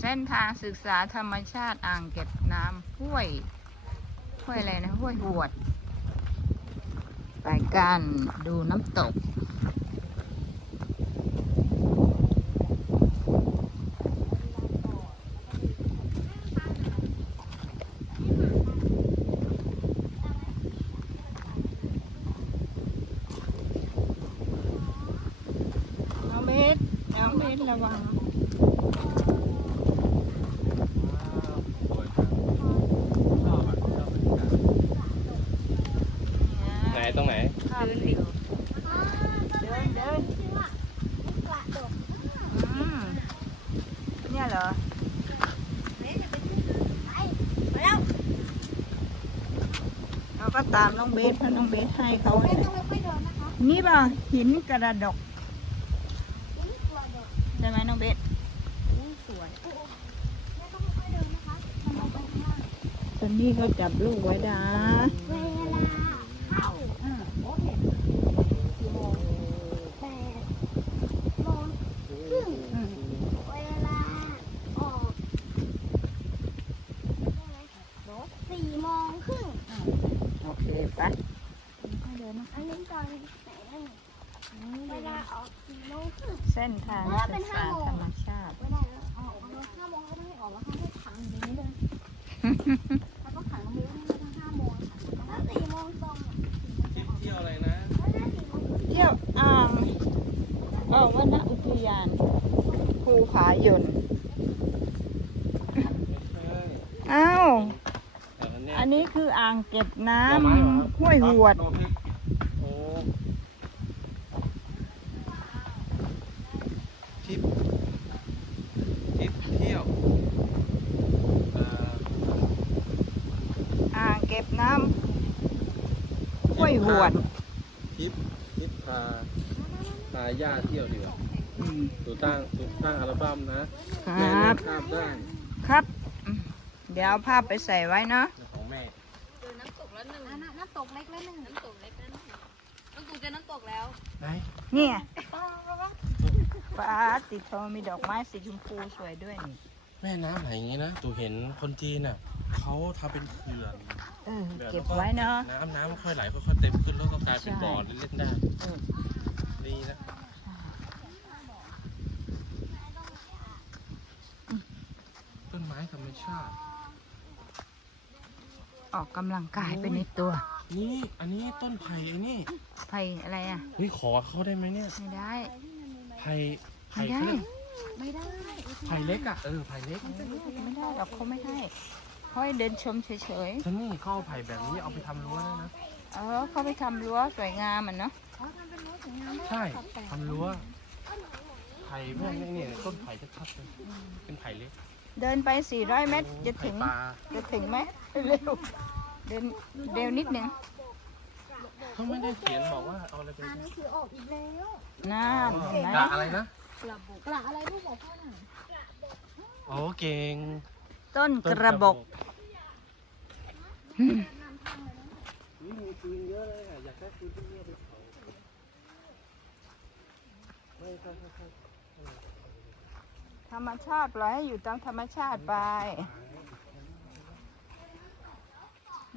เส้นทางศึกษาธรรมชาติอ่างเก็บน้ำห้วยห้วยอะไรนะห้วยหวด ไปกันดูน้ำตกน้องเบสน้องเบสระวัง ไหนต รงไหนข้ามสิเดินเดินอืมเนี่ยเหรอเราก็ตามน้องเบสเพราะน้องเบสให้เขาเนี่ยนี่ป่ะหินกระดกใช่ไหมน้องเบสสวยตอนนี้เขาจับลูกไว้นะเวลาเข้าโอเคกี่โมงแปดโมงครึ่งเวลาออกสี่โมงครึ่ง โอเคไปอันนี้ตอนไหนนั่นเวลาออกสี่โมงครึ่งเส้นทางศึกษาธรรมชาติเวลาออกห้าโมงก็ต้องออกแล้วเขาให้ขังอย่างนี้เลยแล้วก็ขังมือให้ตั้งห้าโมงถ้าสี่โมงตรงทริปเที่ยวอะไรนะถ้าสี่โมงเที่ยวอ่างเออวนอุทยานภูผายน ไม่ใช่ อ้าว แต่ละเนี่ย อันนี้คื ออ่างเก็บน้หน่อไม้เหรอครับำห้วยหวดหน่อพริกโอ้ทริปทริปเที่ยวเอ่ออ่างเก็บน้ำห้วยหวดทริปทริปพาพาญาติเที่ยวดีกว่าอืมตัวตั้งตัวตั้งอัลบั้มนะคแม่รัเล่บนข้ามได้ครับอืมเดี๋ยวเอาภาพไปใส่ไว้เนาะของแม่น้ำตกแล้ว หนึ่งอันนั้นน้ำตกเล็กแล้วหนึ่งน้ำตกเล็กแล้วหนึ่งน้ำตกเจอน้ำตกแล้วไหนเนี่ยฟ้าติดทองมีดอกไม้สีชมพูสวยด้วยนี่แม่น้ำไหลอย่างงี้นะตูเห็นคนจีนน่ะเขาทำเป็นเขื่อนเออเก็บไว้เนาะน้ำน้ำค่อยไหลค่อยๆเต็มขึ้นแล้วก็กลายเป็นใช่บ่อเล่นๆได้เออดีนะต้นไม้ธรรมชาติ ออกกำลังกายไปในตัว นี่อันนี้ต้นไผ่ไอ้นี่ไผ่อะไรอะ นี่ขอเขาได้ไหมเนี่ยไม่ได้ ไผ่ไผ่ไม่ได้ เขาเรียกไม่ได้ ไผ่เล็กอะเออไผ่เล็กไม่ได้หรอกเขาไม่ให้เขาให้เดินชมเฉยฉันนี่เขาเอาไผ่แบบนี้เอาไปทำรั้วได้นะ ๆ เออเขาไปทำรั้วสวยงามอะเนาะเขาทำเป็นรถสวยงามใช่ทำรั้วไผ่พวกนี้เนี่ยต้นไผ่ชัดๆเลยเป็นไผ่เล็ก เดินไป 400 เมตร จะถึงไผ่ปลาจะถึงไหมเร็วเดินเร็วนิดหนึ่งเขาไม่ได้เขียนบอกว่าเอาอะไรไปอ่านหนังสือออกอีกแล้วน่าเห็นไหมกะอะไรนะกระอะไรลูกบอกพ่อหน่อยโอ้เก่งต้นกระบอกอืมนี่มีปืนเยอะเลยอะอยากได้ปืนที่นี่ไปเผาไม่ใช่ใช่ใช่ ธรรมชาติปล่อยให้อยู่ตามธรรมชาติไป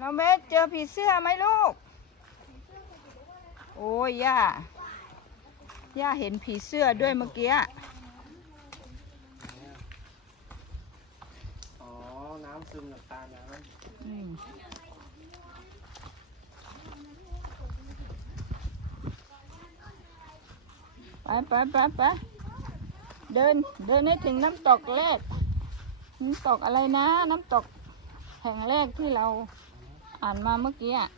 น้องเบสเจอผีเสื้อไหมลูก โอ้ยย่า ย่าเห็นผีเสื้อด้วยเมื่อกี้ อ๋อ น้ำซึมจากตาน้ำไปไปไปไป เดินเดินให้ถึงน้ำตกแรก น้ำตกอะไรนะ น้ำตกแห่งแรกที่เราอ่านมาเมื่อกี้อะ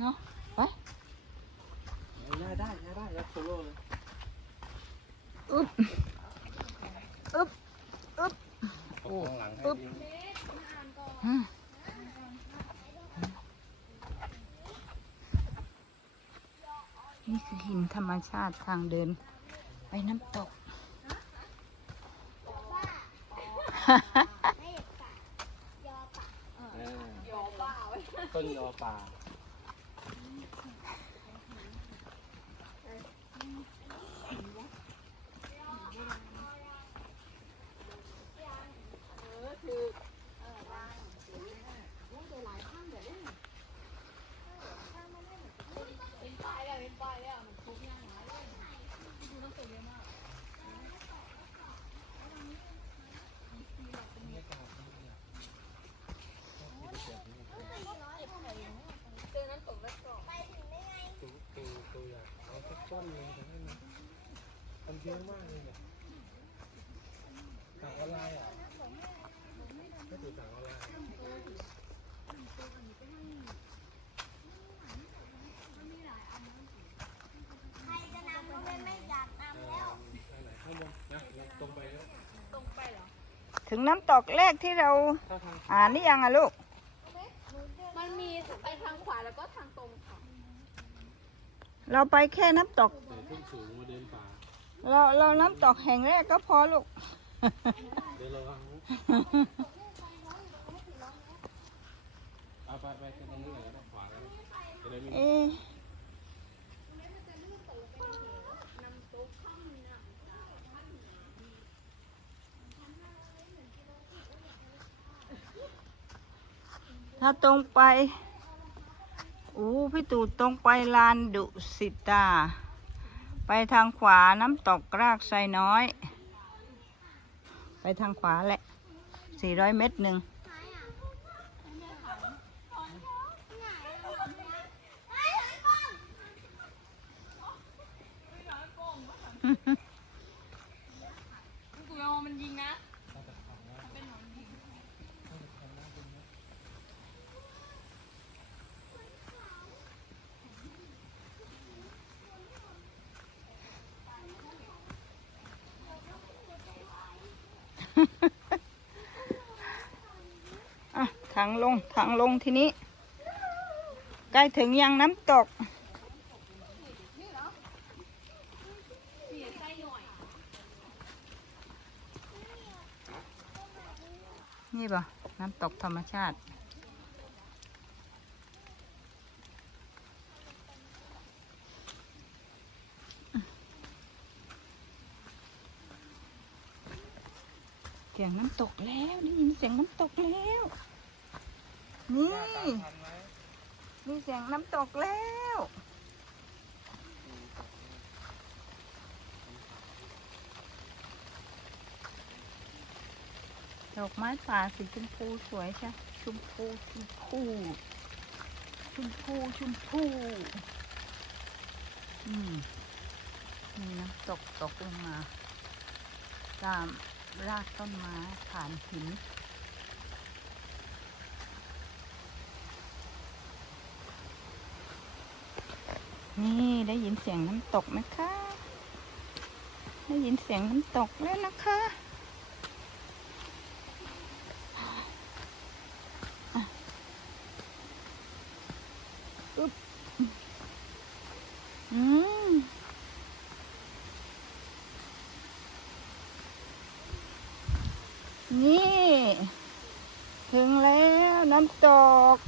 เนาะไปได้ได้ได้ได้ยัดโซโล่เลยอึ๊บอึ๊บอึ๊บตกข้างหลังให้ปึ๊บ ดีอืมนี่คือหินธรรมชาติทางเดิน ไปน้ำตก เออต้นยอป่าอะมากเลยเนี่ยสั่งออนไลน์เหรอะไม่ถูกสั่งออนไลน์ใครจะนำก็ไม่ไม่อยากนำแล้วทางไหนข้างบนนะตรงไปแล้ว ตรงไปเหรอ ถึงน้ำตกแรกที่เราถ้าทาง อ่านนี่ยังอะลูก มันมีไปทางขวาแล้วก็ทางตรงค่ะ เราไปแค่น้ำตกเดินขึ้นสูงมาเดินป่าเราเราน้ำตกแห่งแรกก็พอลูก เดินระวังเอาไปไปตรงนี้เลยก็ได้ขวาแล้วจะได้ไม่เอ๊ะถ้าตรงไป อู้พี่ตู่ตรงไปลานดุสิตา ไปทางขวาน้ำตกรากไซน้อย ไปทางขวาแหละสี่ร้อยเมตรหนึ่งกูยอมมันยิงนะ อะทางลงทางลงทีนี้ ใกล้ถึงยังน้ำตก นี่ป่ะน้ำตกธรรมชาติ เสียงน้ำตกแล้วได้ยินเสียงน้ำตกแล้ว นี่มีเสียงน้ำตกแล้วดอกไม้ป่าสีชมพูสวยใช่ชมพูชมพูชมพูชมพูอืมมีน้ำตกตกลงมาตาม รากต้นไม้ผ่านหิน นี่ได้ยินเสียงน้ำตกไหมคะ ได้ยินเสียงน้ำตกแล้วนะคะอะอึ๊บอืม นี่ ถึงแล้ว น้ำตก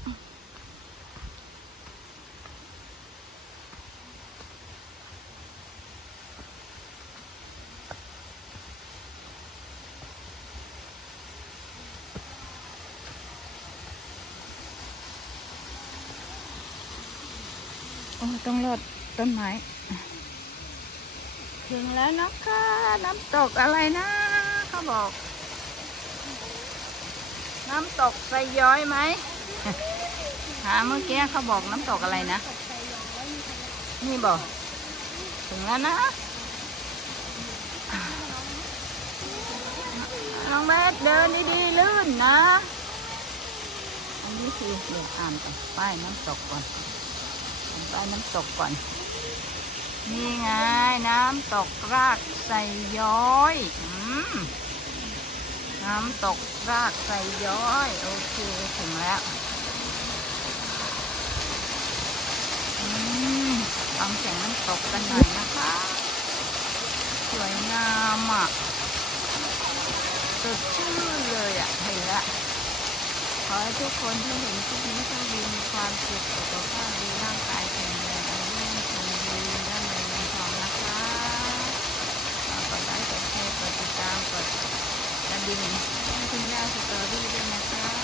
โอ้ ต้องรดต้นไม้ ถึงแล้วนะคะ น้ำตกอะไรนะ เขาบอก น้ำตกไซย้อยไหมหาเมื่อกี้เขาบอกน้ำตกอะไรนะ นี่บอกถึงแล้วนะน้องเบสเดินดีๆลื่นนะ อันนี้คือเดี๋ยวอ่านก่อนป้ายน้ำตกก่อนอ่านป้ายน้ำตกก่อน นี่ไงน้ำตกรากไซย้อย อืม น้ำตกรากไซย้อย โอเค ถึงแล้วอืมฟังเสียงน้ำตกกันหน่อยนะคะ สวยงามอะสดชื่นเลยอะเห็นละขอให้ทุกคนที่เห็นคลิปนี้โชคดีมีความสุขสุขภาพดีร่างกายแข็งแรงอายุมั่นคงยืนร่ำรวยเงินทองนะคะกดไลค์กดแชร์กดติดตามกด กระดิ่งคุณย่าสตอรี่ด้วยนะคะ